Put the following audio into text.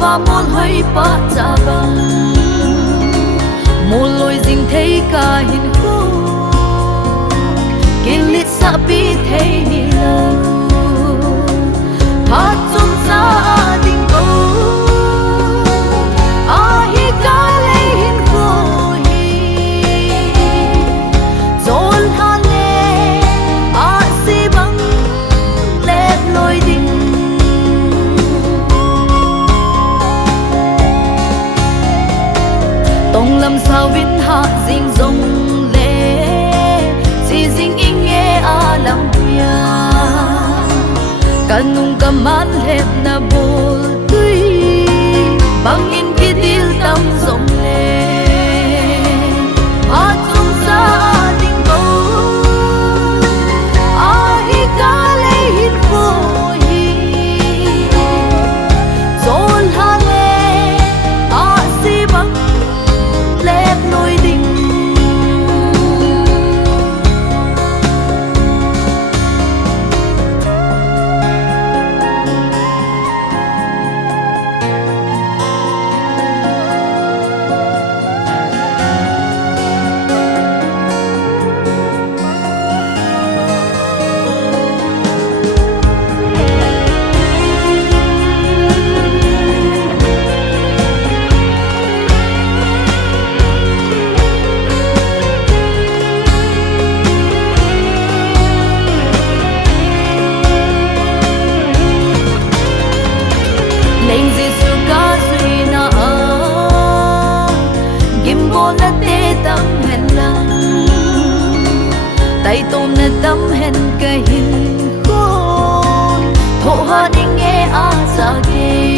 và môn hơi pa cha băng môn lôi dinh thấy cả hình khô kinh lịch sa bi thấy ni lâu hát chung xa tình cô hi ca lấy hình khô hi dồn hà lệ si băng lép lôi đình tông lâm sao vinh hạ dinh dông lệ si dinh in nghe làm bia kanung kaman lep na bol tui bangin kidil tam dông lệ hát chung sa ding bo hi ca lấy hin cô hi dồn hà lệ si băng lép lôi đình lên Giêsu ca duy na kim bồ na tê tâm hèn lăng tay tôm na tâm hèn cái hình khôn thổ hoa đi nghe a sa kê